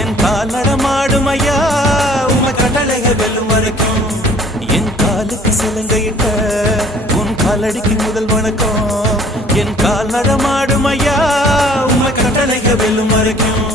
என் கால் நடமாடும் ஐயா உமை கட்டளைகள் வெல்லும் வரைக்கும் என் காலுக்கு சிலங்கையிட்ட உன் காலடிக்கு முதல் வணக்கம் என் கால் நடமாடும் ஐயா உமை கட்டளைகள் வெல்லும் வரைக்கும்